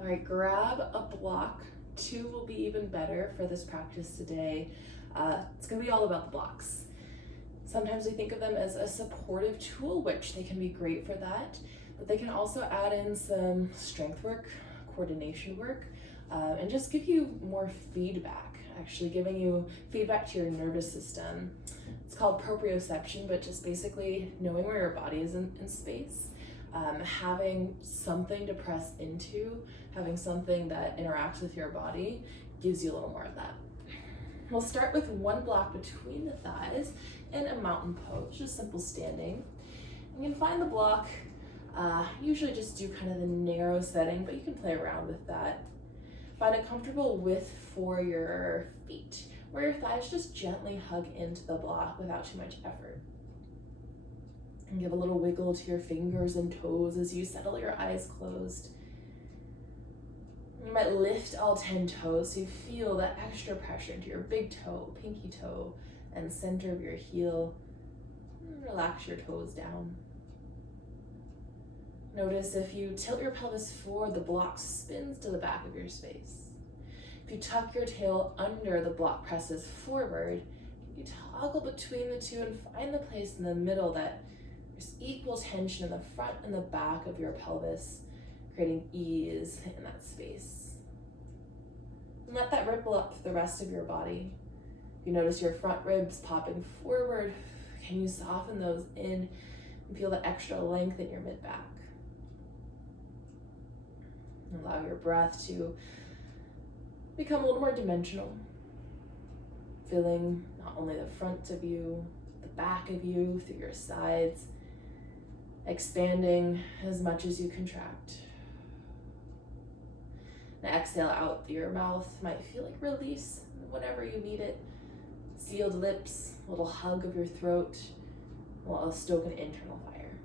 All right, grab a block. 2 will be even better for this practice today. It's gonna be all about the blocks. Sometimes we think of them as a supportive tool, which they can be great for that, but they can also add in some strength work, coordination work, and just give you more feedback, actually giving you feedback to your nervous system. It's called proprioception, but just basically knowing where your body is in space, having something to press into, having something that interacts with your body gives you a little more of that. We'll start with 1 block between the thighs in a mountain pose, just simple standing. You can find the block, usually just do kind of the narrow setting, but you can play around with that. Find a comfortable width for your feet, where your thighs just gently hug into the block without too much effort. And give a little wiggle to your fingers and toes as you settle your eyes closed. You might lift all 10 toes so you feel that extra pressure into your big toe, pinky toe, and center of your heel. Relax your toes down. Notice if you tilt your pelvis forward, the block spins to the back of your space. If you tuck your tail under, the block presses forward. You toggle between the two and find the place in the middle that there's equal tension in the front and the back of your pelvis, creating ease in that space. And let that ripple up the rest of your body. If you notice your front ribs popping forward, can you soften those in and feel the extra length in your mid-back? Allow your breath to become a little more dimensional, feeling not only the front of you, the back of you, through your sides, expanding as much as you contract. Now exhale out through your mouth. Might feel like release whenever you need it. Sealed lips, a little hug of your throat, while stoke an internal fire.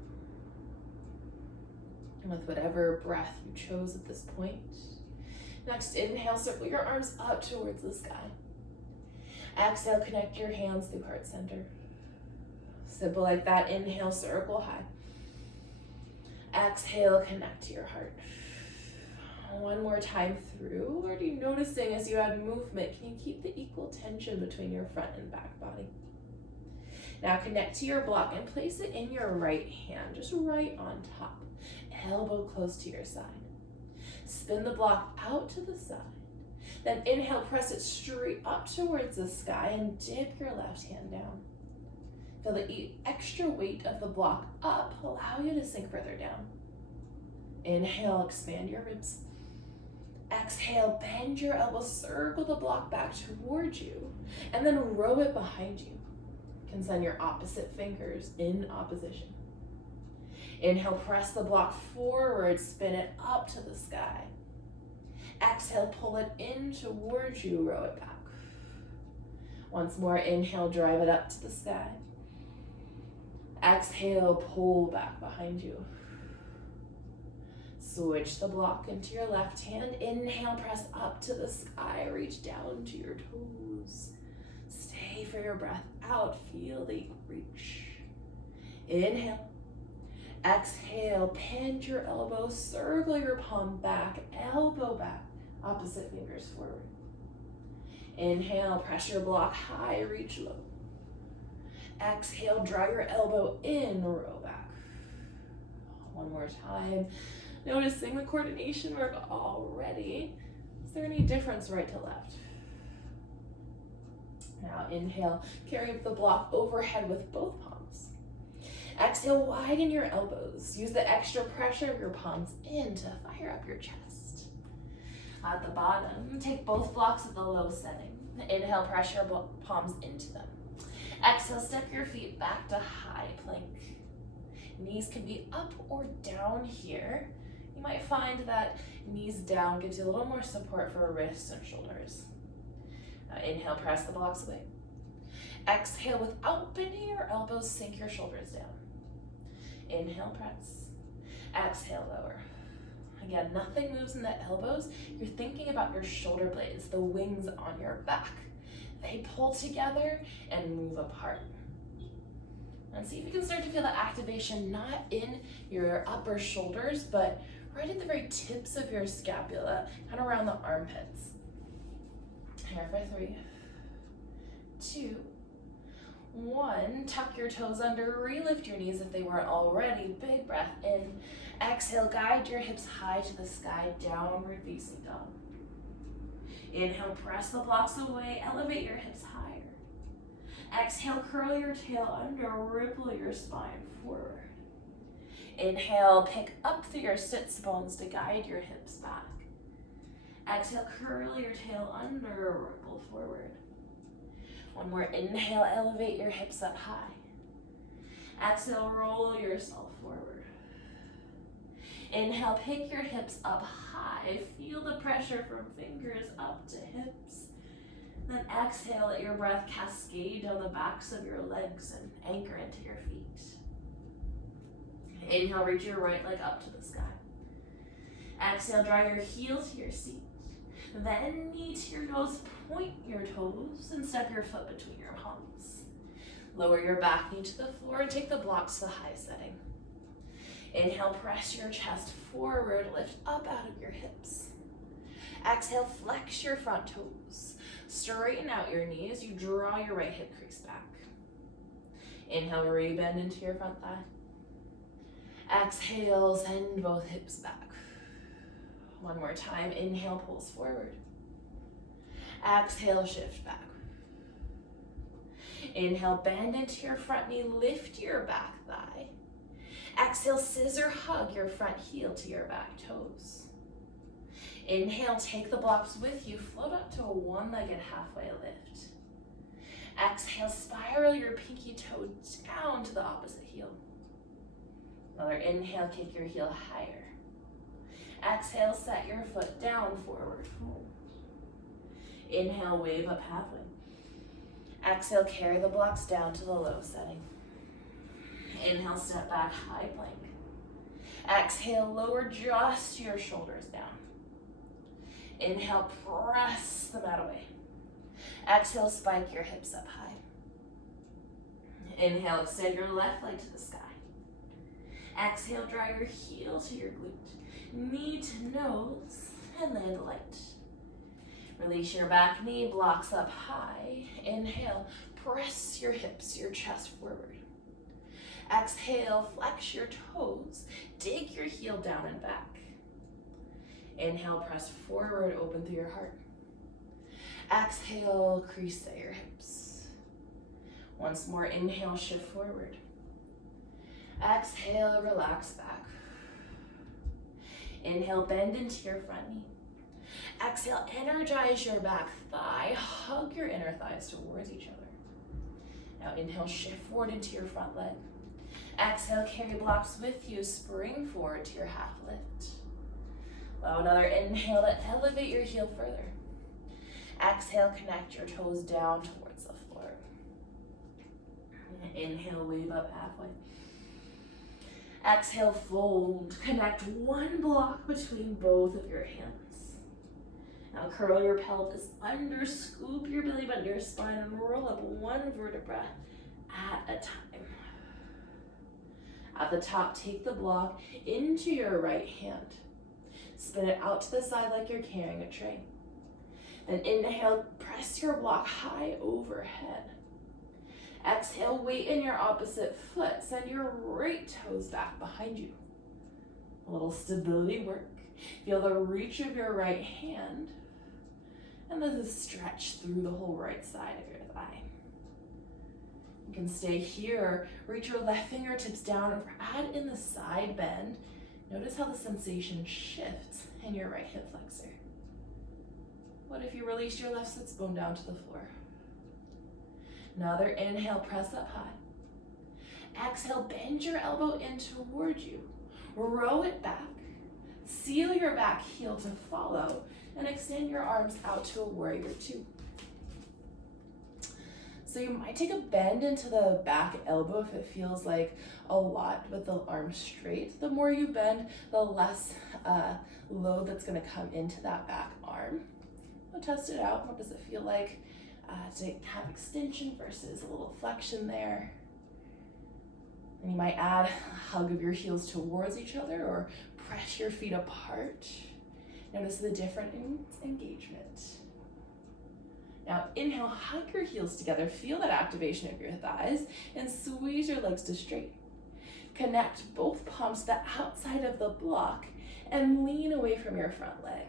And with whatever breath you chose at this point, next inhale, circle your arms up towards the sky. Exhale, connect your hands through heart center. Simple like that. Inhale, circle high. Exhale, connect to your heart. One more time through. What are you noticing as you add movement? Can you keep the equal tension between your front and back body? Now connect to your block and place it in your right hand, just right on top. Elbow close to your side. Spin the block out to the side. Then inhale, press it straight up towards the sky and dip your left hand down. Feel the extra weight of the block up allow you to sink further down. Inhale, expand your ribs. Exhale, bend your elbows, circle the block back towards you, and then row it behind you. You can send your opposite fingers in opposition. Inhale, press the block forward, spin it up to the sky. Exhale, pull it in towards you, row it back. Once more, inhale, drive it up to the sky. Exhale, pull back behind you. Switch the block into your left hand. Inhale, press up to the sky, reach down to your toes. Stay for your breath out, feel the reach. Inhale. Exhale, bend your elbow, circle your palm back, elbow back, opposite fingers forward. Inhale, press your block high, reach low. Exhale, draw your elbow in, row back. One more time. Noticing the coordination work already. Is there any difference right to left? Now inhale, carry the block overhead with both palms. Exhale, widen your elbows. Use the extra pressure of your palms in to fire up your chest. At the bottom, take both blocks at the low setting. Inhale, press your palms into them. Exhale, step your feet back to high plank. Knees can be up or down here. You might find that knees down gives you a little more support for wrists and shoulders. Now inhale, press the blocks away. Exhale, without bending your elbows, sink your shoulders down. Inhale, press. Exhale, lower. Again, nothing moves in the elbows. You're thinking about your shoulder blades, the wings on your back. They pull together and move apart. And see if you can start to feel the activation not in your upper shoulders, but right at the very tips of your scapula, kind of around the armpits. Here for 3, 2, 1. Tuck your toes under, relift your knees if they weren't already. Big breath in. Exhale, guide your hips high to the sky, downward facing dog. Inhale, press the blocks away, elevate your hips higher. Exhale, curl your tail under, ripple your spine forward. Inhale, pick up through your sits bones to guide your hips back. Exhale, curl your tail under, ripple forward. One more inhale, elevate your hips up high. Exhale, roll yourself forward. Inhale, pick your hips up high. Feel the pressure from fingers up to hips. Then exhale, let your breath cascade down the backs of your legs and anchor into your feet. Inhale, reach your right leg up to the sky. Exhale, draw your heel to your seat. Then knee to your nose, point your toes, and step your foot between your palms. Lower your back knee to the floor and take the blocks to the high setting. Inhale, press your chest forward, lift up out of your hips. Exhale, flex your front toes. Straighten out your knees, you draw your right hip crease back. Inhale, rebend into your front thigh. Exhale, send both hips back. One more time, inhale, pulse forward. Exhale, shift back. Inhale, bend into your front knee, lift your back thigh. Exhale, scissor hug your front heel to your back toes. Inhale, take the blocks with you, float up to a one-legged halfway lift. Exhale, spiral your pinky toe down to the opposite heel. Another inhale, kick your heel higher. Exhale, set your foot down, forward fold. Inhale, wave up halfway. Exhale, carry the blocks down to the low setting. Inhale, step back, high plank. Exhale, lower just your shoulders down. Inhale, press the mat away. Exhale, spike your hips up high. Inhale, extend your left leg to the sky. Exhale, draw your heel to your glute, knee to nose, and land light. Release your back knee, blocks up high. Inhale, press your hips, your chest forward. Exhale, flex your toes, dig your heel down and back. Inhale, press forward, open through your heart. Exhale, crease at your hips. Once more, inhale, shift forward. Exhale, relax back. Inhale, bend into your front knee. Exhale, energize your back thigh. Hug your inner thighs towards each other. Now inhale, shift forward into your front leg. Exhale, carry blocks with you. Spring forward to your half lift. Allow another inhale to elevate your heel further. Exhale, connect your toes down towards the floor. Inhale, wave up halfway. Exhale, fold. Connect one block between both of your hands. Now curl your pelvis under, scoop your belly button to your spine, and roll up one vertebra at a time. At the top, take the block into your right hand. Spin it out to the side like you're carrying a tray. Then inhale, press your block high overhead. Exhale, weight in your opposite foot. Send your right toes back behind you. A little stability work. Feel the reach of your right hand. And this is stretch through the whole right side of your thigh. You can stay here. Reach your left fingertips down and add in the side bend. Notice how the sensation shifts in your right hip flexor. What if you release your left sits bone down to the floor? Another inhale, press up high. Exhale, bend your elbow in toward you. Row it back. Seal your back heel to follow and extend your arms out to a warrior two. So you might take a bend into the back elbow if it feels like a lot with the arms straight. The more you bend, the less load that's going to come into that back arm. So test it out. What does it feel like to have extension versus a little flexion there? And you might add a hug of your heels towards each other or press your feet apart. Notice the different engagement. Now inhale, hug your heels together. Feel that activation of your thighs and squeeze your legs to straight. Connect both palms to the outside of the block and lean away from your front leg.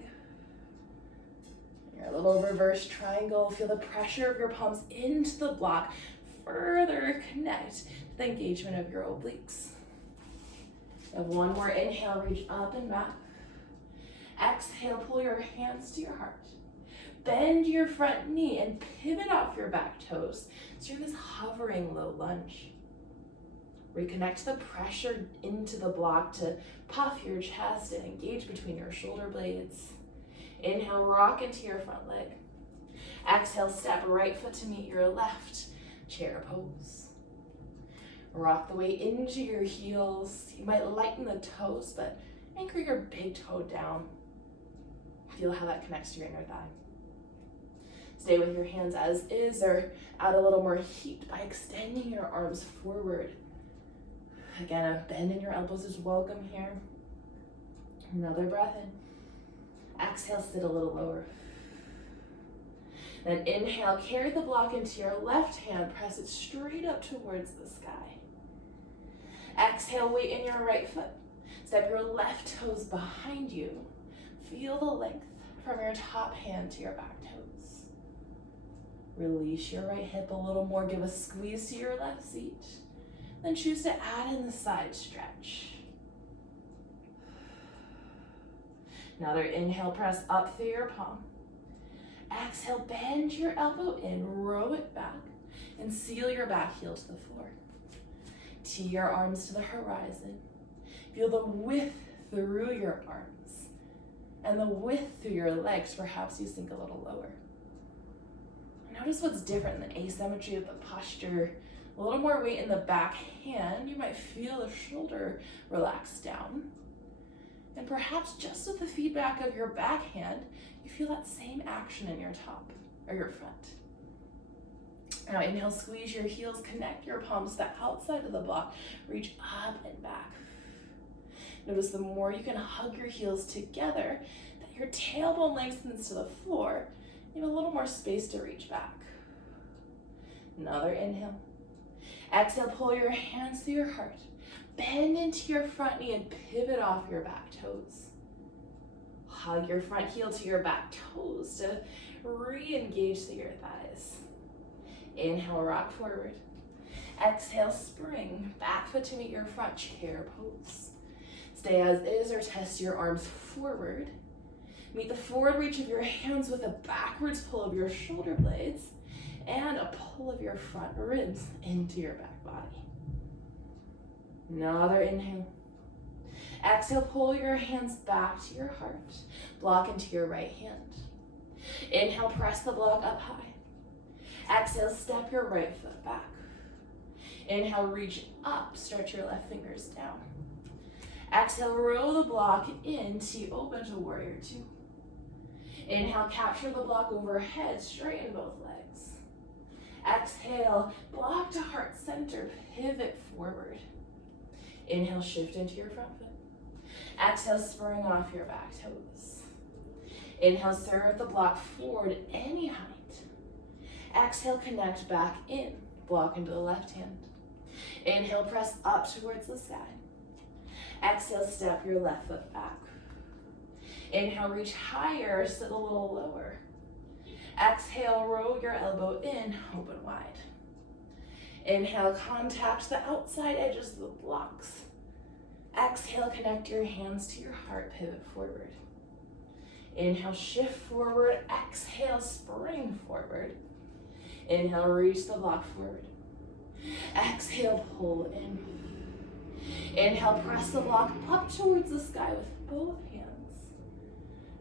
Your little reverse triangle. Feel the pressure of your palms into the block. Further connect to the engagement of your obliques. And one more inhale, reach up and back. Exhale, pull your hands to your heart. Bend your front knee and pivot off your back toes. So you're in this hovering low lunge. Reconnect the pressure into the block to puff your chest and engage between your shoulder blades. Inhale, rock into your front leg. Exhale, step right foot to meet your left, chair pose. Rock the weight into your heels. You might lighten the toes, but anchor your big toe down. Feel how that connects to your inner thigh. Stay with your hands as is, or add a little more heat by extending your arms forward. Again, a bend in your elbows is welcome here. Another breath in. Exhale, sit a little lower. Then inhale, carry the block into your left hand, press it straight up towards the sky. Exhale, weight in your right foot. Step your left toes behind you. Feel the length from your top hand to your back toes. Release your right hip a little more. Give a squeeze to your left seat. Then choose to add in the side stretch. Another inhale, press up through your palm. Exhale, bend your elbow in, row it back, and seal your back heel to the floor. Tee your arms to the horizon. Feel the width through your arms and the width through your legs. Perhaps you sink a little lower. Notice what's different in the asymmetry of the posture. A little more weight in the back hand. You might feel the shoulder relax down. And perhaps just with the feedback of your back hand, you feel that same action in your top or your front. Now inhale, squeeze your heels, connect your palms to the outside of the block, reach up and back. Notice the more you can hug your heels together, that your tailbone lengthens to the floor. You have a little more space to reach back. Another inhale. Exhale, pull your hands to your heart. Bend into your front knee and pivot off your back toes. Hug your front heel to your back toes to re-engage through your thighs. Inhale, rock forward. Exhale, spring. Back foot to meet your front, chair pose. Stay as is or test your arms forward. Meet the forward reach of your hands with a backwards pull of your shoulder blades and a pull of your front ribs into your back body. Another inhale. Exhale, pull your hands back to your heart. Block into your right hand. Inhale, press the block up high. Exhale, step your right foot back. Inhale, reach up, stretch your left fingers down. Exhale, row the block into open to warrior two. Inhale, capture the block overhead, straighten both legs. Exhale, block to heart center, pivot forward. Inhale, shift into your front foot. Exhale, spring off your back toes. Inhale, serve the block forward any height. Exhale, connect back in, block into the left hand. Inhale, press up towards the sky. Exhale, step your left foot back. Inhale, reach higher, sit a little lower. Exhale, roll your elbow in, open wide. Inhale, contact the outside edges of the blocks. Exhale, connect your hands to your heart, pivot forward. Inhale, shift forward. Exhale, spring forward. Inhale, reach the block forward. Exhale, pull in. Inhale, press the block up towards the sky with both hands.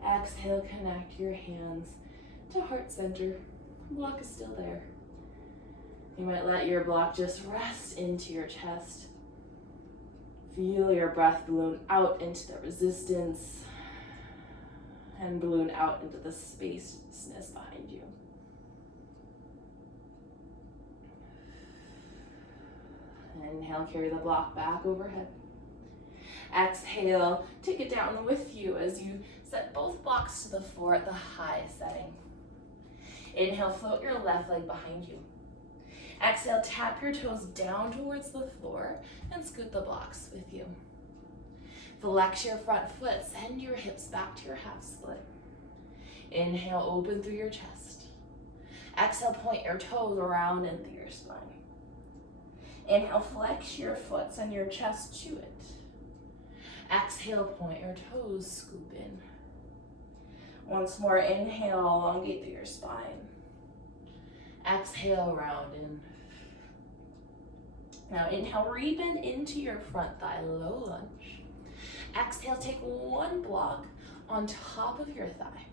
Exhale, connect your hands to heart center. Block is still there. You might let your block just rest into your chest. Feel your breath balloon out into the resistance and balloon out into the spacelessness behind you. Inhale, carry the block back overhead. Exhale, take it down with you as you set both blocks to the floor at the high setting. Inhale, float your left leg behind you. Exhale, tap your toes down towards the floor and scoot the blocks with you. Flex your front foot, send your hips back to your half split. Inhale, open through your chest. Exhale, point your toes around and through your spine. Inhale, flex your foot, send your chest to it. Exhale, point your toes, scoop in. Once more, inhale, elongate through your spine. Exhale, round in. Now inhale, rebend into your front thigh, low lunge. Exhale, take one block on top of your thigh.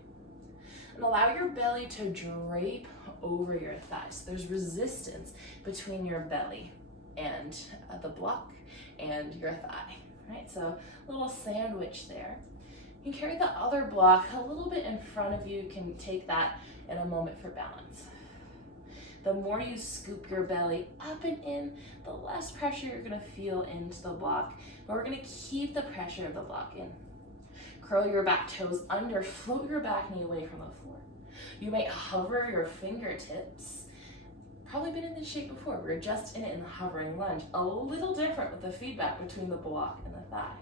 And allow your belly to drape over your thigh. So there's resistance between your belly and the block and your thigh, right? So a little sandwich there. You can carry the other block a little bit in front of you. You can take that in a moment for balance. The more you scoop your belly up and in, the less pressure you're gonna feel into the block. But we're gonna keep the pressure of the block in. Curl your back toes under, float your back knee away from the floor. You might hover your fingertips. Probably been in this shape before. We're just in it in the hovering lunge. A little different with the feedback between the block and the thigh.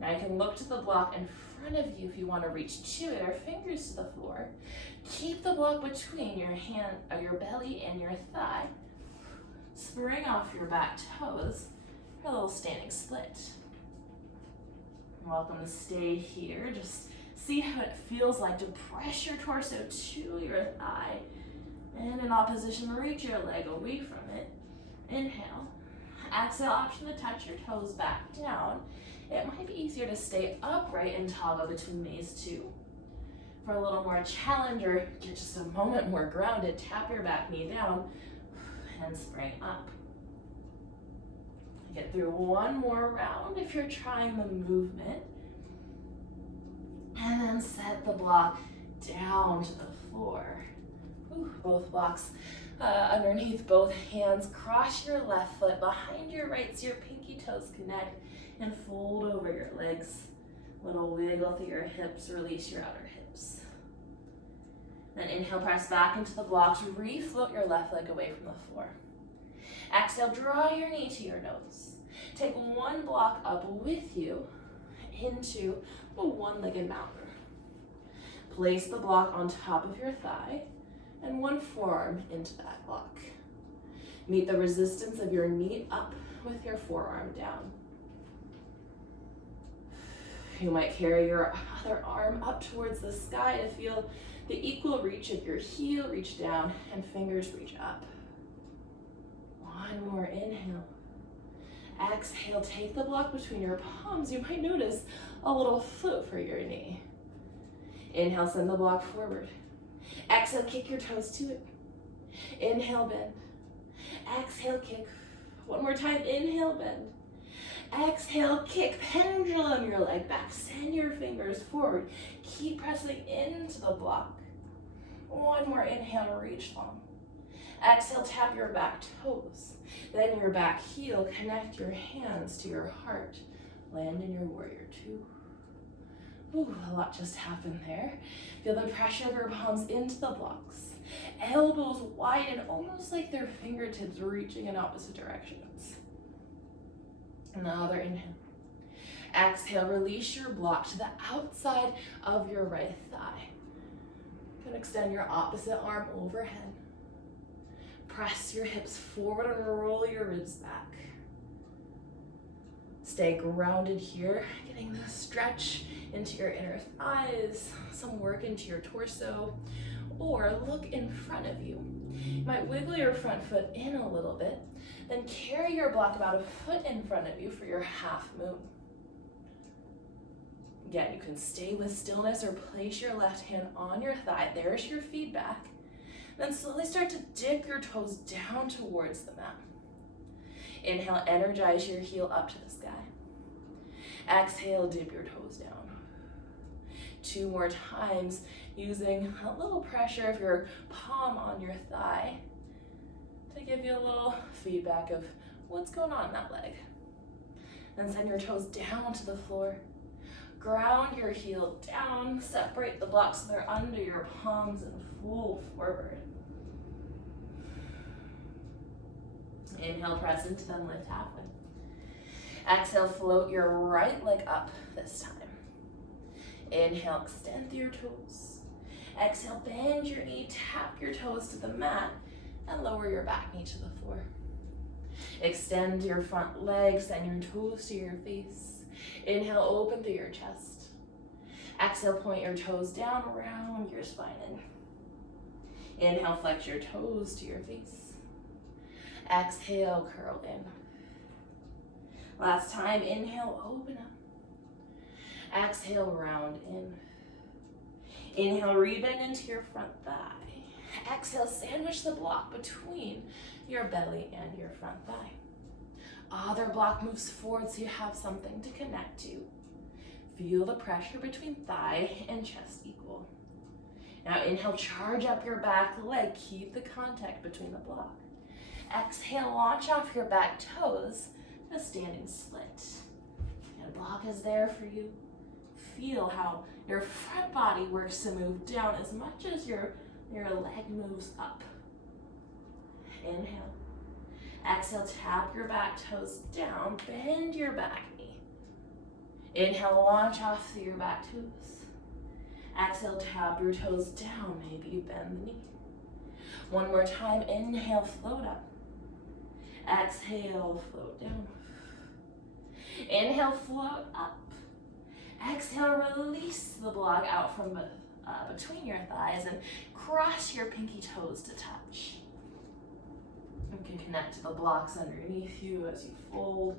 Now you can look to the block in front of you if you want to reach to it, or fingers to the floor. Keep the block between your hand, or your belly and your thigh. Spring off your back toes for a little standing split. Welcome to stay here. Just see how it feels like to press your torso to your thigh. And in opposition, reach your leg away from it. Inhale. Exhale, option to touch your toes back down. It might be easier to stay upright and toggle between these two. For a little more challenge, or get just a moment more grounded, tap your back knee down and spring up. Get through one more round if you're trying the movement. And then set the block down to the floor. Both blocks underneath both hands. Cross your left foot behind your right so your pinky toes connect, and fold over your legs. Little wiggle through your hips, release your outer hips. Then inhale, press back into the blocks, refloat your left leg away from the floor. Exhale, draw your knee to your nose. Take one block up with you into a one-legged mountain. Place the block on top of your thigh and one forearm into that block. Meet the resistance of your knee up with your forearm down. You might carry your other arm up towards the sky to feel the equal reach of your heel, reach down, and fingers reach up. One more inhale. Exhale, take the block between your palms. You might notice a little float for your knee. Inhale, send the block forward. Exhale, kick your toes to it. Inhale, bend. Exhale, kick. One more time, inhale, bend. Exhale, kick, pendulum your leg back. Send your fingers forward. Keep pressing into the block. One more inhale, reach long. Exhale, tap your back toes. Then your back heel, connect your hands to your heart. Land in your warrior two. Ooh, a lot just happened there. Feel the pressure of your palms into the blocks. Elbows widen, almost like their fingertips reaching in opposite directions. Another inhale. Exhale, release your block to the outside of your right thigh. You can extend your opposite arm overhead. Press your hips forward and roll your ribs back. Stay grounded here, getting the stretch into your inner thighs, some work into your torso, or look in front of you. You might wiggle your front foot in a little bit, then carry your block about a foot in front of you for your half moon. Again, you can stay with stillness or place your left hand on your thigh. There's your feedback. Then slowly start to dip your toes down towards the mat. Inhale, energize your heel up to the sky. Exhale, dip your toes down. Two more times, using a little pressure of your palm on your thigh to give you a little feedback of what's going on in that leg. Then send your toes down to the floor. Ground your heel down, separate the blocks so they're under your palms and fold forward. Inhale, press into them, lift halfway. Exhale, float your right leg up this time. Inhale, extend through your toes. Exhale, bend your knee, tap your toes to the mat, and lower your back knee to the floor. Extend your front leg, send your toes to your face. Inhale, open through your chest. Exhale, point your toes down, round your spine in. Inhale, flex your toes to your face. Exhale, curl in. Last time, inhale, open up. Exhale, round in. Inhale, rebend into your front thigh. Exhale, sandwich the block between your belly and your front thigh. Other block moves forward so you have something to connect to. Feel the pressure between thigh and chest equal. Now inhale, charge up your back leg. Keep the contact between the block. Exhale, launch off your back toes to standing split. And block is there for you. Feel how your front body works to move down as much as your leg moves up. Inhale. Exhale, tap your back toes down, bend your back knee. Inhale, launch off through your back toes. Exhale, tap your toes down, maybe you bend the knee. One more time, inhale, float up. Exhale, float down. Inhale, float up. Exhale, release the block out from between your thighs and cross your pinky toes to touch. You can connect to the blocks underneath you as you fold.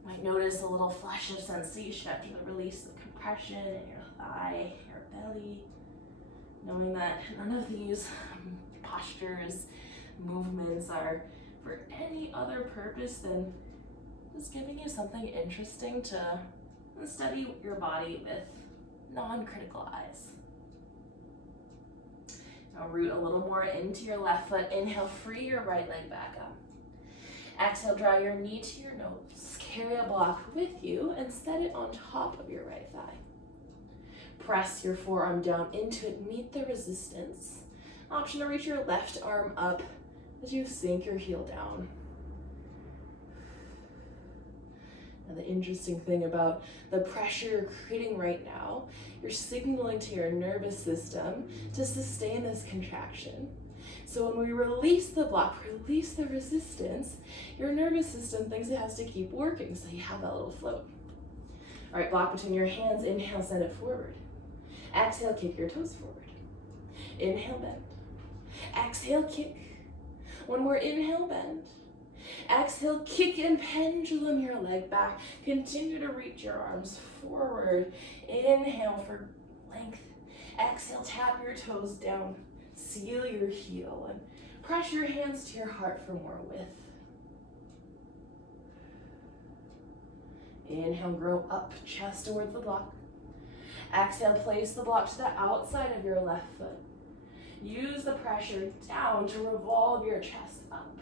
You might notice a little flash of sensation after the release of compression in your thigh, your belly, knowing that none of these postures, movements are for any other purpose than just giving you something interesting to study your body with non-critical eyes. Now root a little more into your left foot. Inhale, free your right leg back up. Exhale, draw your knee to your nose. Carry a block with you and set it on top of your right thigh. Press your forearm down into it. Meet the resistance. Option to reach your left arm up as you sink your heel down. And the interesting thing about the pressure you're creating right now, you're signaling to your nervous system to sustain this contraction. So when we release the block, release the resistance, your nervous system thinks it has to keep working, so you have that little float. All right, block between your hands. Inhale, send it forward. Exhale, kick your toes forward. Inhale, bend. Exhale, kick. One more, inhale, bend. Exhale, kick and pendulum your leg back. Continue to reach your arms forward. Inhale for length. Exhale, tap your toes down. Seal your heel and press your hands to your heart for more width. Inhale, grow up, chest towards the block. Exhale, place the block to the outside of your left foot. Use the pressure down to revolve your chest up.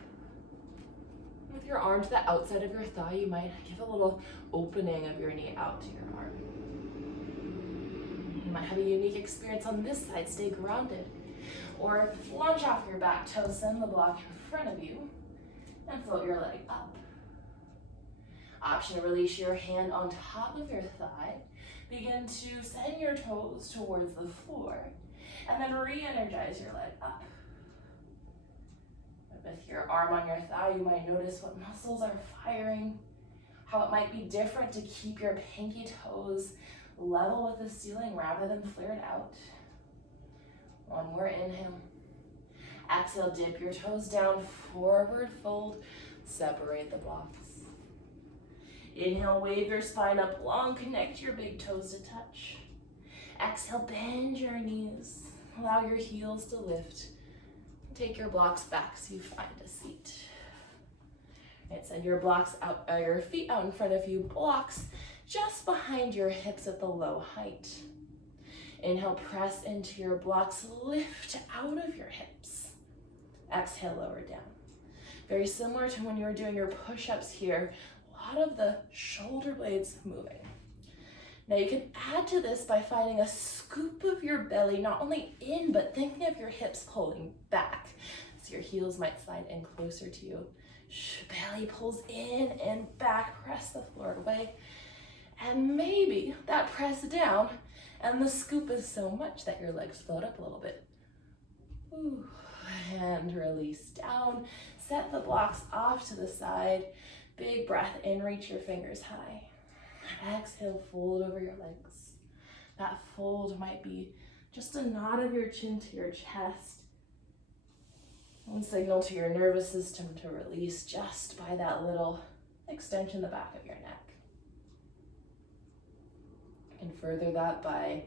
With your arm to the outside of your thigh, you might give a little opening of your knee out to your heart. You might have a unique experience on this side. Stay grounded. Or launch off your back toe, send the block in front of you, and float your leg up. Option to release your hand on top of your thigh. Begin to send your toes towards the floor, and then re-energize your leg up. With your arm on your thigh, you might notice what muscles are firing, how it might be different to keep your pinky toes level with the ceiling rather than flared out. One more inhale. Exhale, dip your toes down, forward fold, separate the blocks. Inhale, wave your spine up long, connect your big toes to touch. Exhale, bend your knees, allow your heels to lift. Take your blocks back so you find a seat. Right, send your blocks out, your feet out in front of you, blocks just behind your hips at the low height. Inhale, press into your blocks, lift out of your hips. Exhale, lower down. Very similar to when you were doing your push-ups here, a lot of the shoulder blades moving. Now you can add to this by finding a scoop of your belly, not only in, but thinking of your hips pulling back. So your heels might slide in closer to you. Belly pulls in and back, press the floor away. And maybe that press down and the scoop is so much that your legs float up a little bit. Ooh. And release down. Set the blocks off to the side. Big breath in, reach your fingers high. Exhale, fold over your legs. That fold might be just a nod of your chin to your chest. And signal to your nervous system to release just by that little extension in the back of your neck. And further that by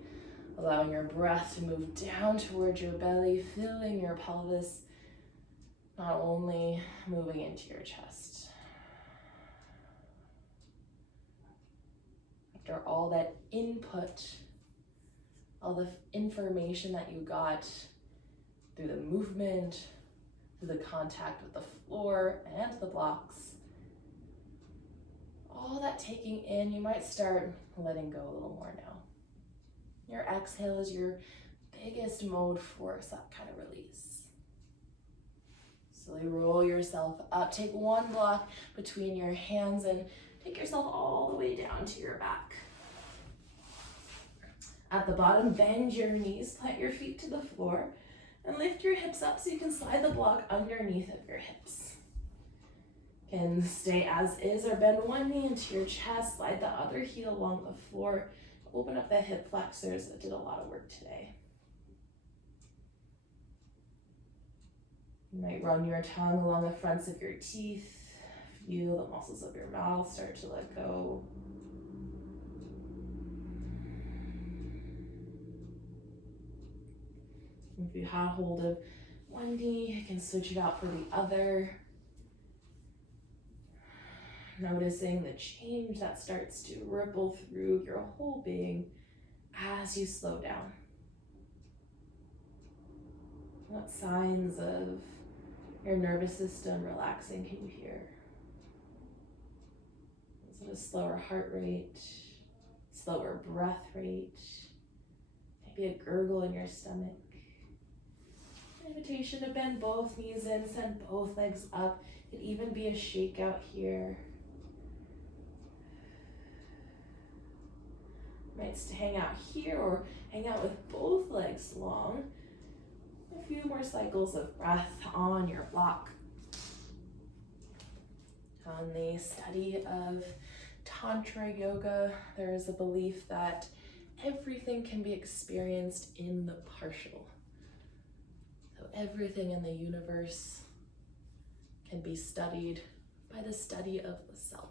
allowing your breath to move down towards your belly, filling your pelvis, not only moving into your chest. After all that input, all the information that you got through the movement, through the contact with the floor and the blocks, all that taking in, you might start letting go a little more now. Your exhale is your biggest mode for that kind of release. Slowly roll yourself up. Take one block between your hands and take yourself all the way down to your back. At the bottom, bend your knees, plant your feet to the floor, and lift your hips up so you can slide the block underneath of your hips. You can stay as is or bend one knee into your chest, slide the other heel along the floor. Open up the hip flexors that did a lot of work today. You might run your tongue along the fronts of your teeth. Feel the muscles of your mouth start to let go. If you have hold of one knee, you can switch it out for the other. Noticing the change that starts to ripple through your whole being as you slow down. What signs of your nervous system relaxing can you hear? Is it a slower heart rate, slower breath rate, maybe a gurgle in your stomach? An invitation to bend both knees in, send both legs up. It could even be a shakeout here. Might hang out here or hang out with both legs long. A few more cycles of breath on your block. On the study of Tantra Yoga, there is a belief that everything can be experienced in the partial. So everything in the universe can be studied by the study of the self.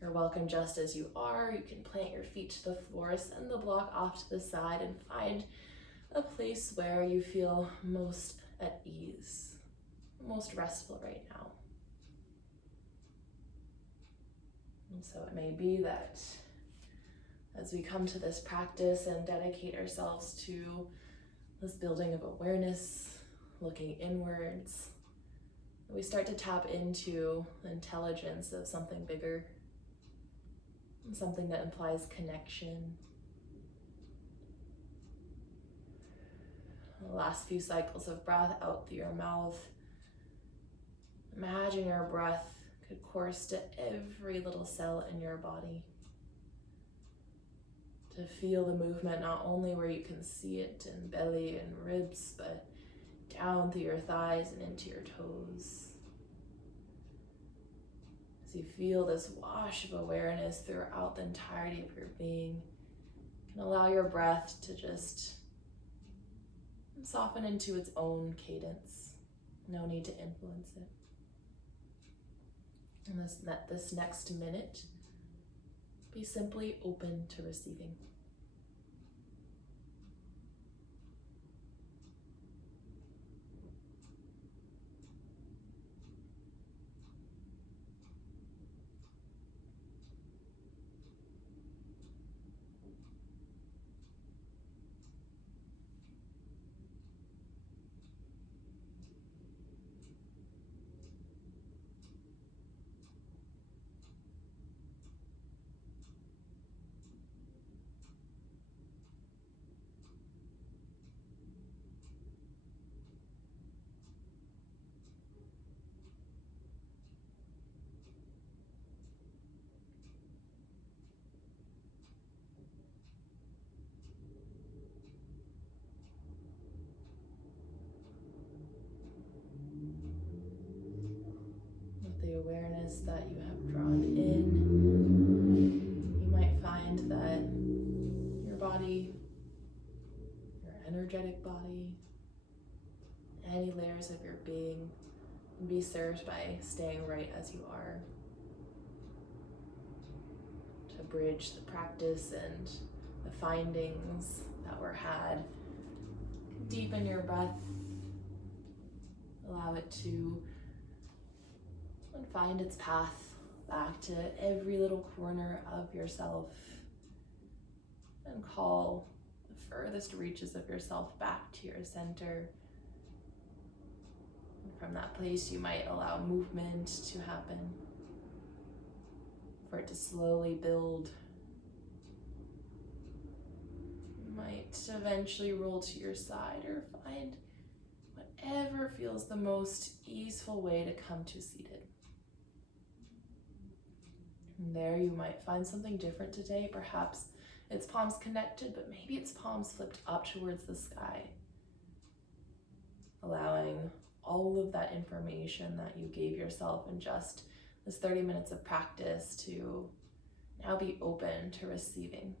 You're welcome just as you are. You can plant your feet to the floor, send the block off to the side, and find a place where you feel most at ease, most restful right now. And so it may be that as we come to this practice and dedicate ourselves to this building of awareness, looking inwards, we start to tap into the intelligence of something bigger, something that implies connection. The last few cycles of breath out through your mouth. Imagine your breath could course to every little cell in your body. To feel the movement not only where you can see it in belly and ribs, but down through your thighs and into your toes. As you feel this wash of awareness throughout the entirety of your being, you can allow your breath to just soften into its own cadence. No need to influence it. And this next minute, be simply open to receiving. that you have drawn in. You might find that your body, your energetic body, any layers of your being can be served by staying right as you are, to bridge the practice and the findings that were had. Deepen your breath, allow it to find its path back to every little corner of yourself, and call the furthest reaches of yourself back to your center. And from that place, you might allow movement to happen, for it to slowly build. You might eventually roll to your side or find whatever feels the most easeful way to come to seated. And there you might find something different today. Perhaps it's palms connected, but maybe it's palms flipped up towards the sky, allowing all of that information that you gave yourself in just this 30 minutes of practice to now be open to receiving.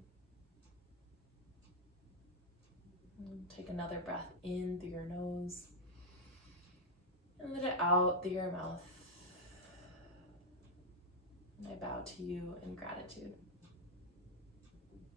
And take another breath in through your nose and let it out through your mouth. And I bow to you in gratitude.